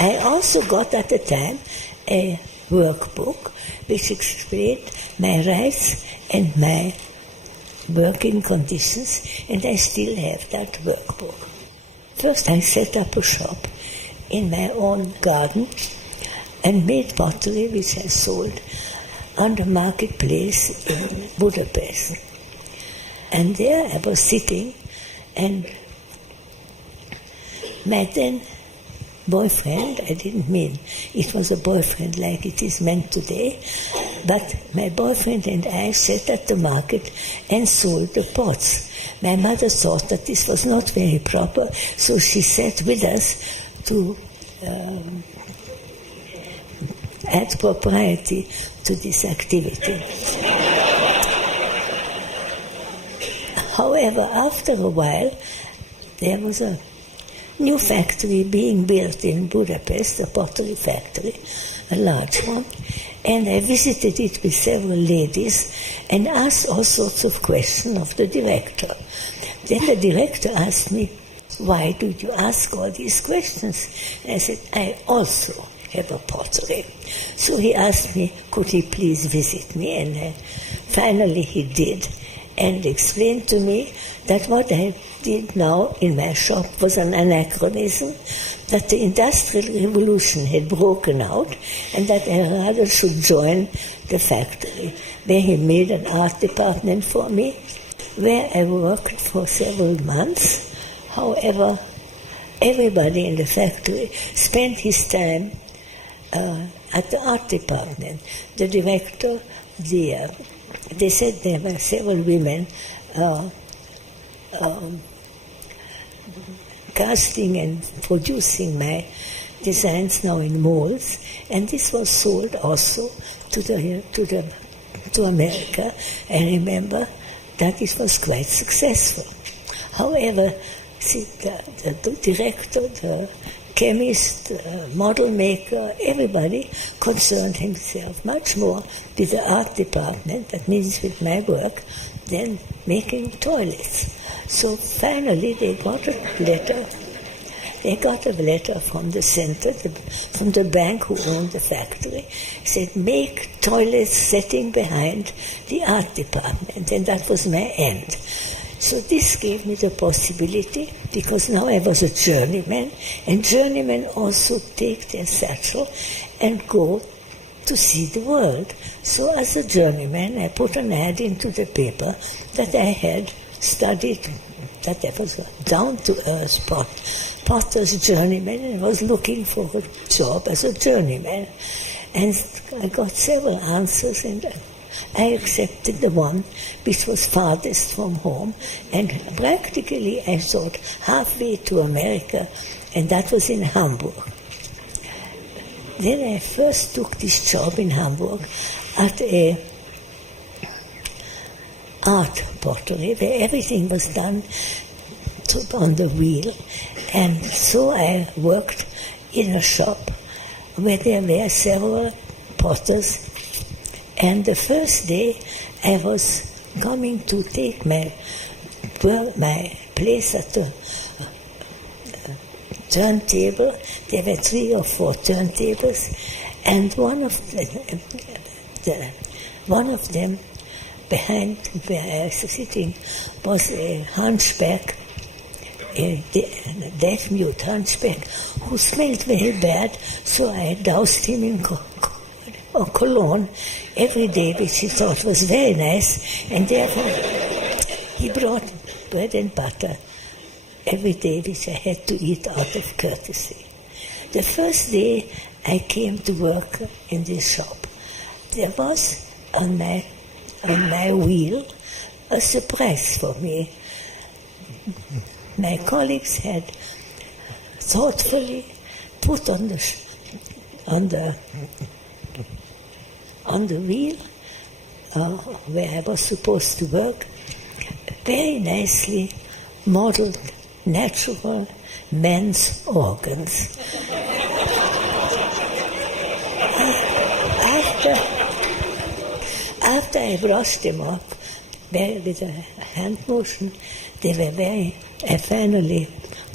I also got at the time a workbook which explained my rights and my working conditions, and I still have that workbook. First I set up a shop in my own garden and made pottery which I sold on the marketplace in Budapest. And there I was sitting, and my then boyfriend, I didn't mean it was a boyfriend like it is meant today, but my boyfriend and I sat at the market and sold the pots. My mother thought that this was not very proper, so she sat with us to add propriety to this activity. However, after a while, there was a new factory being built in Budapest, a pottery factory, a large one, and I visited it with several ladies and asked all sorts of questions of the director. Then the director asked me, "Why do you ask all these questions?" And I said, "I also have a pottery." So he asked me, could he please visit me, and finally he did, and explained to me that what I did now in my shop was an anachronism, that the Industrial Revolution had broken out, and that I rather should join the factory, where he made an art department for me, where I worked for several months. However, everybody in the factory spent his time at the art department. The director, they said there were several women casting and producing my designs now in molds, and this was sold also to America. I remember that it was quite successful. However, see, the director, the chemist, the model maker, everybody concerned himself much more with the art department, that means with my work, than making toilets. So finally they got a letter. They got a letter from the center, from the bank who owned the factory, said, "Make toilets sitting behind the art department," and that was my end. So this gave me the possibility, because now I was a journeyman, and journeymen also take their satchel and go to see the world. So as a journeyman, I put an ad into the paper that I had studied, that I was a down-to-earth potter's journeyman, and I was looking for a job as a journeyman. And I got several answers, and I accepted the one which was farthest from home, and practically I thought halfway to America, and that was in Hamburg. Then I first took this job in Hamburg at a art pottery, where everything was done on the wheel, and so I worked in a shop where there were several potters. And the first day I was coming to take my place at the turntable. There were 3 or 4 turntables, and one of them behind where I was sitting was a hunchback, a deaf-mute hunchback, who smelled very bad, so I doused him in cologne every day, which he thought was very nice, and therefore he brought bread and butter every day, which I had to eat out of courtesy. The first day I came to work in this shop, there was on my wheel a surprise for me. My colleagues had thoughtfully put on the wheel where I was supposed to work, very nicely modeled natural men's organs. After I brushed them up with a hand motion, I finally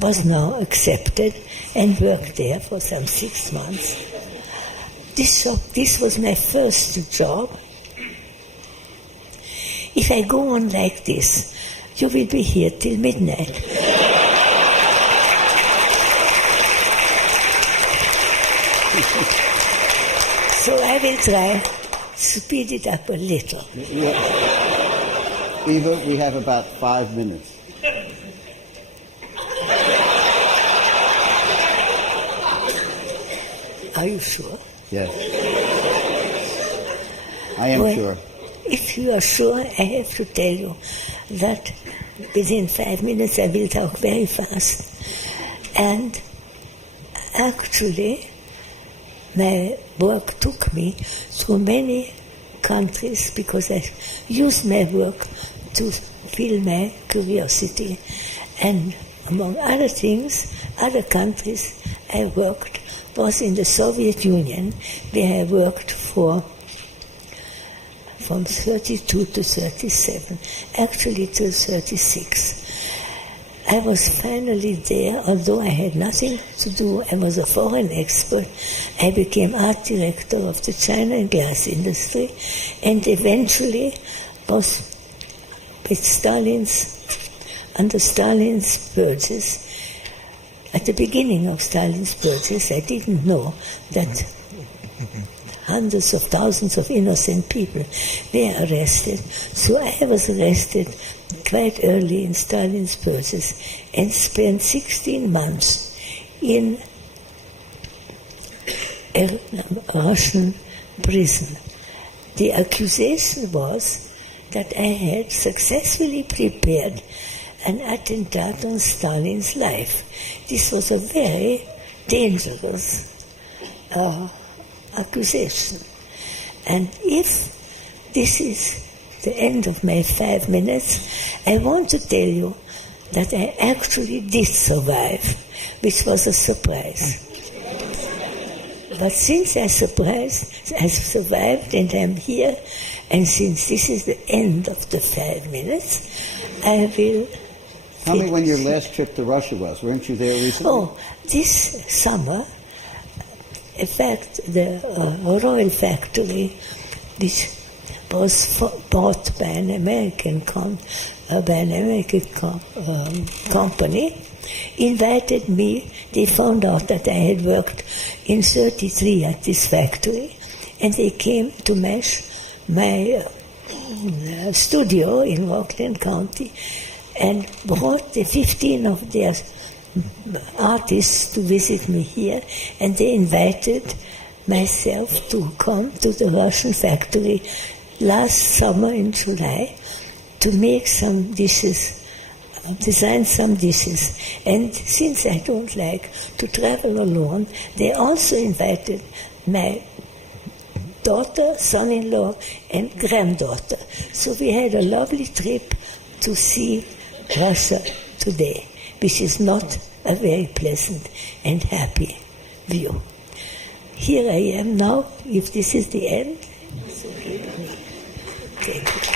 was now accepted and worked there for some 6 months. This was my first job. If I go on like this, you will be here till midnight. So I will try to speed it up a little. Eva, we have about 5 minutes. Are you sure? Yes. I am sure. If you are sure, I have to tell you that within 5 minutes I will talk very fast. And actually, my work took me through many countries because I used my work to fill my curiosity. And among other things, other countries I worked was in the Soviet Union, where I worked from 32 to 37, actually till 36. I was finally there, although I had nothing to do. I was a foreign expert. I became art director of the China and glass industry, and eventually was under Stalin's purges. At the beginning of Stalin's purges, I didn't know that hundreds of thousands of innocent people were arrested. So I was arrested quite early in Stalin's purges and spent 16 months in a Russian prison. The accusation was that I had successfully prepared an attentat on Stalin's life. This was a very dangerous accusation. And if this is the end of my 5 minutes, I want to tell you that I actually did survive, which was a surprise. But since I survived and I'm here, and since this is the end of the 5 minutes, I will... Tell me when your last trip to Russia was. Weren't you there recently? Oh, this summer, in fact, the Royal Factory, which was bought by an American company, invited me. They found out that I had worked in 33 at this factory, and they came to my studio in Rockland County and brought the 15 of their artists to visit me here, and they invited myself to come to the Russian factory last summer in July to make some dishes, design some dishes. And since I don't like to travel alone, they also invited my daughter, son-in-law, and granddaughter. So we had a lovely trip to see Russia today, which is not a very pleasant and happy view. Here I am now. If this is the end, it's okay. Thank you.